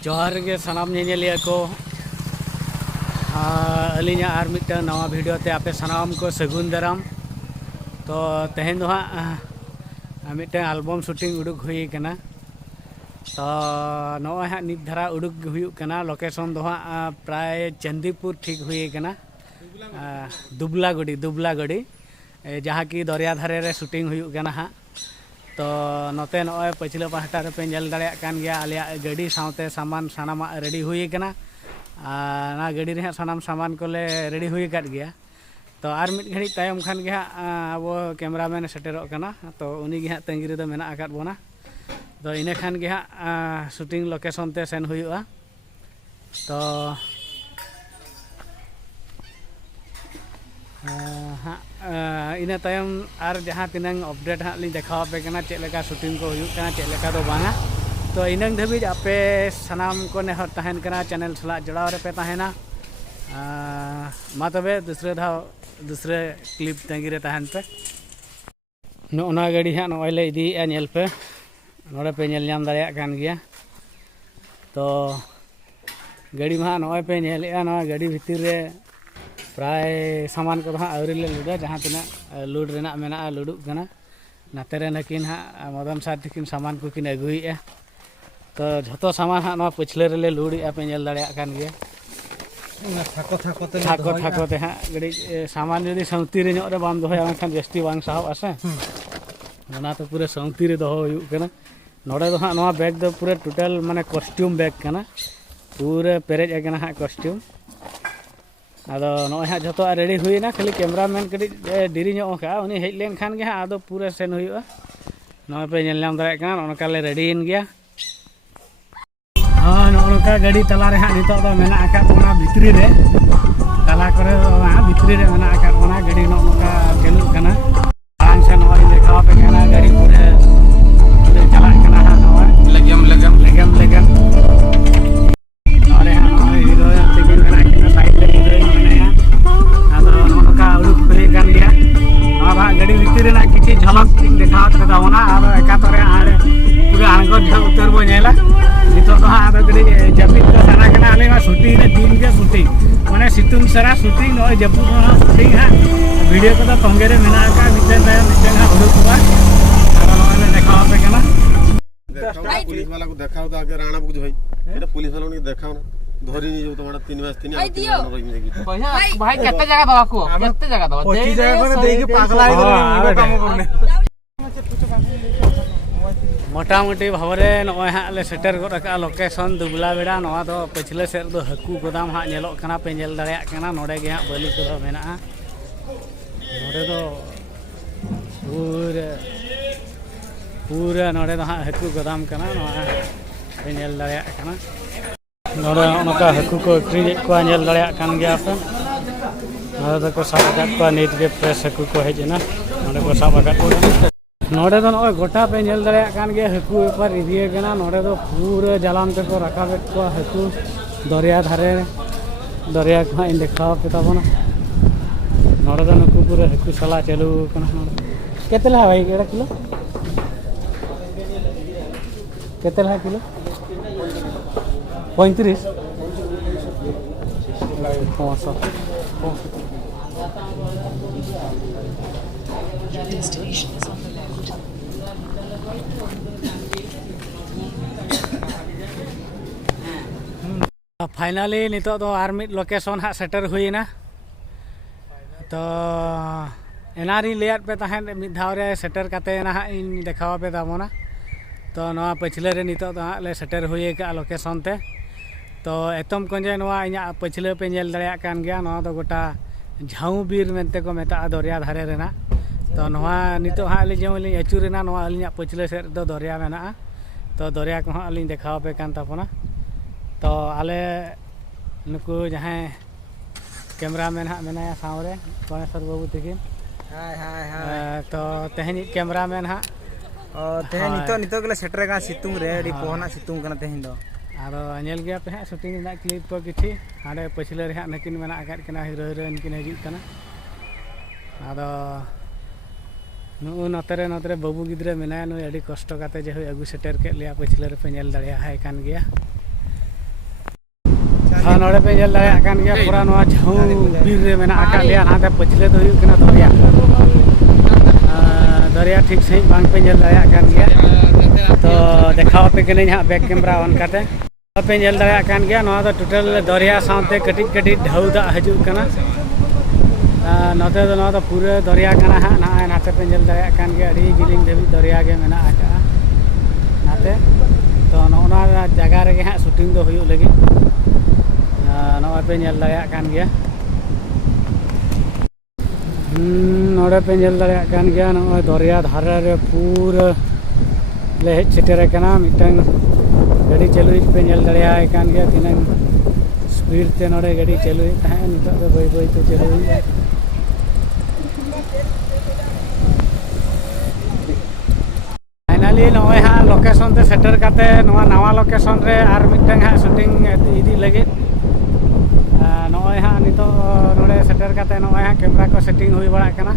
जोहार गे सनाम नेनेलिया को अलिया और मिट्टन नवा वीडियो ते आपे सनाम को सगुन दाराम। तो तेहेन दो हाँ मिट्टन एल्बम शूटिंग उडुक हुई कना। तो नॉय हाँ नित धारा उडुक हुई कना। लोकेशन दो हाँ प्राय चंदीपुर ठीक हुई कना। दुबला गड़ी जहाँ की दरिया धारे रे शूटिंग हुई कना हाँ। तो नोते नॉय पछिला पाहटा रे पे नेल दाड़े कान गया आलिया गाड़ी साउते सामान सानामा रेडी हुई कना। ना गाड़ी रे सानाम सामान कोले रेडी हुई काट गया। तो आर मिट घड़ी तायम खान गया अब कैमरामैन सेटेरो कना। तो उनी गे तंगी रे दो मेना आकात बोना। तो इने खान गया शूटिंग लोकेशन ते सेन हुईआ। तो हाँ इना तायम आर जहाँ तिनांग अपडेट हाँ ली देखा पे कना चेलेका शूटिंग को हुई कना चेलेका दो बांगा। तो इनांग धबीज आपे सनाम को नेहर तहन कना चैनल सला जड़ाव रे पे तहना। मा तबे दूसरे क्लिप तंगी रे तहन पे नोना गाड़ी हाँ नॉय ले इदी नेल पे नोड़े पे नेल नाम दाड़े कान गया। तो गाड़ी मा नॉय पे नेलेआ नॉय गाड़ी भीतर रे प्राय सामान को हाँ आवरी ले लुड़ा जहाँ तना लुड रेना मेना लुडुक कना। नाते रे नकिन हाँ मदन साथ तकिन सामान को किन अगुईए। तो झतो सामान हाँ नॉय पछले रे ले लुड़ीआ पे नेल दाड़े कान गया। थाको ते हाँ गड़ी सामान जदि सौती रे रे बाम दोहया एनखान जस्ती बांग साहब आसे ओना तो पूरे सौती रे दोहो हुई कना। नोड़े दो हाँ नॉय बैग दो पूरे टोटल माने कॉस्ट्यूम बैग कना पूरे पेरेज एकना हाँ कॉस्ट्यूम। आदो नॉय हाँ जतो रेडी हुई ना खाली कैमरामैन कड़ी देरी नो का उनी हेज लेन खान गे हाँ आदो पूरे सेन हुईआ। नॉय पे नेल नाम दाड़े कान ओनका ले रेडी इन गया। हाँ नोका गाड़ी तला रे हाँ नितो दो मेना आका ओना भितरी रे तला करे हाँ भितरी रे मेना आका ओना गाड़ी नोका चलु कना। आंग से नॉय देखा पे कना गाड़ी पूरे चला कना हाँ नॉय लगम अरे हाँ नॉय हीरो टिकिन कना कना साइड ले हीरो मेना आदो नोका उडुक पे कान गया। नॉय बा गाड़ी भितरी रे किछि झलक देखा कदा ओना आदो एका तरे आड़े पूरे आंगो उतर बो नेला। नितो तो हाँ आदो गड़ी जपित को सारा कना आले मा शूटिंग रे दिन के शूटिंग माने सितुंग सारा शूटिंग नॉय जपुत मा शूटिंग हाँ वीडियो को तो तंगे रे मेना का मिटन हाँ उडुक बा आरो नॉय देखा पे कना। पुलिस वाला को देखाओ तो आगे राणा बुझ भाई एटा पुलिस वाला को देखाओ ना धरी नहीं जो तो बड़ा 3 मास 3 भाई भाई केते जगह दवा को केते जगह दवा 25 जगह को देई के पागला आई गलो काम करने मोटा मोटी भावरे नॉय हाँ ले सेटर गो रखा लोकेशन दुबला बेड़ा नवा दो पछले सेर दो हकू गोदाम हाँ नेलोक कना पे नेल दाड़े कना। नोडे गे हाँ बाली को मेना नोडे दो पूरा नोडे दो हाँ हकू गोदाम कना नवा पे नेल दाड़े कना। नोडे ओनका हकू को एक्सट्रीज को नेल दाड़े कान गया पे नोडे को साब का को नीट के फ्रेश हकू को हेजना नोडे को साब का नोड़े दो नॉय गोटा पे नेल दाड़े कान गे हकू ऊपर इदिए कना। नोड़े दो पूरे जालाम ते को रखाबे को हकू दरिया धारे दरिया को इन देखा पे तबना। नोड़े दो नुकु पूरे हकू सला चालू कना। केतेला भाई केड़ा किलो केतेला किलो 35 फाइनली नितो दो आर मिड लोकेशन हाँ सेटर हुई ना। तो एनारी लेयार पे तहन मिड धाव रे सेटर काते ना इन देखावा पे दामोना। तो नवा पछले रे नितो दो हाँ ले सेटर हुई का लोकेशन ते। तो एतम कंजे नवा इना पछले पे नेल दाड़े कान गया नवा दो गोटा झाऊ बीर मेनते को मेता दरिया धारे रेना। तो नवा नितो हाँ ले जेम ले अचुरेना नवा अलिया पछले सेर दो दरिया मेना। तो दरिया को हाँ अलिन देखावा पे कान तापना। तो आले नुकु जहाँ कैमरामैन हाँ मेनाया सावरे गणेश्वर बाबू तकिन हाय तो तेहनी कैमरामैन हाँ और तेहन नितो गले सेटर का सितुंग रे डी पोहना सितुंग कना तेहन दो आरो नेल गया पे हाँ शूटिंग ना क्लिप को किछि हाडे पछले रे हाँ नकिन मेना आकात कना हीरो हीरोइन किन हिजुक कना। आरो नोतरे बाबू गिद्रे मेना नुई अड़ी कष्ट काते जे अगु सेटर के लिया पछले रे पे नेल दाड़े हाय कान गया। हाँ नोड़े पे जल दाया कान गया पूरा नवा झाऊ बीर रे मेना आका लिया नाते पछले तो हुई कना दरिया दरिया ठीक सही बांग पे जल दाया कान गया तो देखाव पे कने हां बैक कैमरा ऑन काटे पे जल दाया कान गया नवा तो टोटल दरिया साथे कटिट कटिट ढाउ दा हजू कना नोते तो नवा तो पूरा दरिया कना हां ना नाते पे जल दाया कान गया अड़ी जिलिंग देवी दरिया के मेना आका नाते तो नोना जगह रे हां शूटिंग दो हुई लगी नवा पे जल दाया कान गया नोड़े पे जल दाया कान गया नवा दरिया धारा रे पूरा ले सेटेर कना मिटन गाड़ी चालू पे जल दाया कान गया तिना स्पीड ते नोड़े गाड़ी चालू ताहे नितो दो बई बई तो चालू फाइनली नोय हां लोकेशन ते सेटर काते नवा नवा लोकेशन रे आर मिटन हां शूटिंग इदी लगे नोय हां नितो नोड़े सेटर काते नोय हां कैमरा को सेटिंग हुई बड़ा कना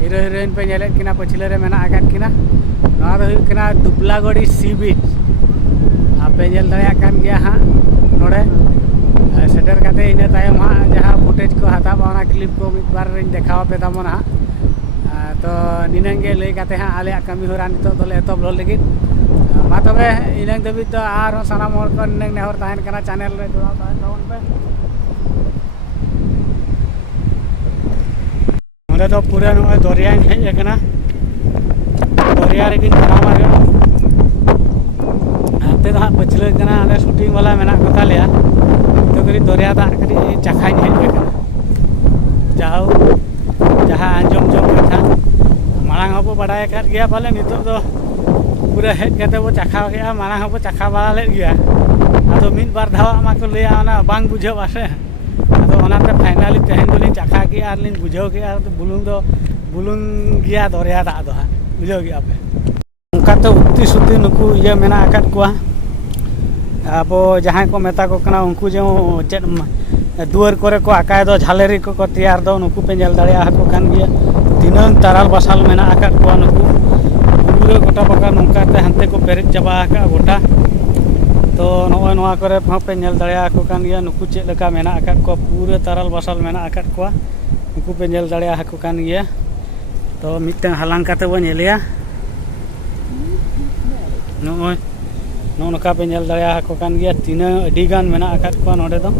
हीरो हीरोइन पे नेले किना पछिले रे मेना आगात किना नवा दो हुई कना दुबलागड़ी सी बीच आपे जल दाया कान गया हां नोड़े सेटर काते इने तायम हां जहां फुटेज को हाता बाना क्लिप को मिद बार रे देखाव पे तमन हां तो निनंगे लई काते हां आले कमी होरा नितो दोले तो ब्लॉग लगी मा तबे इनंग दबी तो आर सानाम हर को निनंग नेहर ताहन कना चैनल रे जुड़ा ताहन टाउन पे नोड़े तो पूरा नोय दरिया हेज कना दरिया रे किन खड़ा मारे हाते तो हां पछले कना आले शूटिंग वाला मेना कोता लिया तो करी दरिया दा करी चाखा हेज कना जाओ जहां अंजम जम कथा मांग हबो बडाय कर गया पाले नितो तो पूरा हेज कते वो चाखा गया मांग हबो चाखा बाला ले गया आदो मिद बार धावा मा को लिया ना बांग बुझाव आसे आदो ओनाते फाइनली तेहन दोलिन चाखा की आर लिन बुझाव के आर तो बुलुंग गया दरिया दा दो हां बुझाव गया पे उनका तो उक्ति सुति नुकु ये मेना आकात कुआ अब जहां को मेता को कना उनको जो चेड दुआर करे को आकाय दो झालेरी को तैयार दो नुकु पे जल दाया हको कान गया तिनंग ताराल बसाल मेना आकात कुआ नुकु पूरा गोटा बका नोंकाते हंते को पेरेज चाबा का गोटा तो नोय नोआ करे पे जल दाया हको कान गया नुकु चेड लका मेना आकात को पूरा ताराल बसाल मेना आकात को नुकु पे जल दाया हको कान गया तो मिटन हालांग काते बो नेलिया नोय नोका पे जल दाया हको कान गया तिना अडी गान मेना आकात को नोडे दो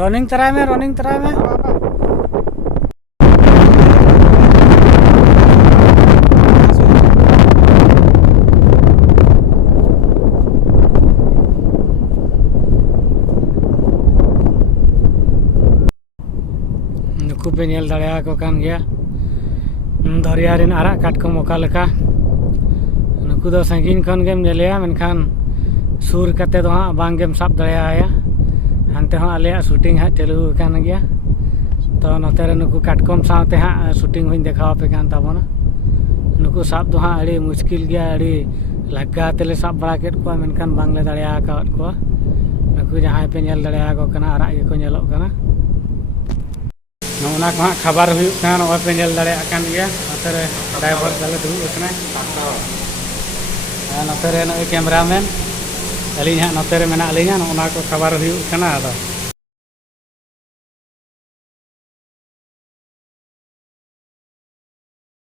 रनिंग तराय में नुकु पे नेल दाया को कान गया दरिया रिन आरा काटकम ओका लेका नुकु दो संगीन खन गेम नेलिया मेनखान सुर कते दो हां बांग गेम साब दाया हानते हाँ आले शूटिंग हाँ चालू कान गया तो नोते रे नुकु काटकम साथे हाँ शूटिंग हुई देखाव पे कान ताबोना नुकु साब दो हाँ अड़ी मुश्किल गया अड़ी लगा तेले साब बड़ा केट को मेनखान बांगले दाया कावत को नुकु जहां पे नेल दाया को कना आरा के को नेलो कना नोना को हाँ खबर हुई कना नोय पे नेल दाया कान गया नोते रे ड्राइवर दाले दुबु कना नोते रे नोय कैमरामैन अली हाँ नोते रे मेना अली हाँ नोना को खबर हुई कना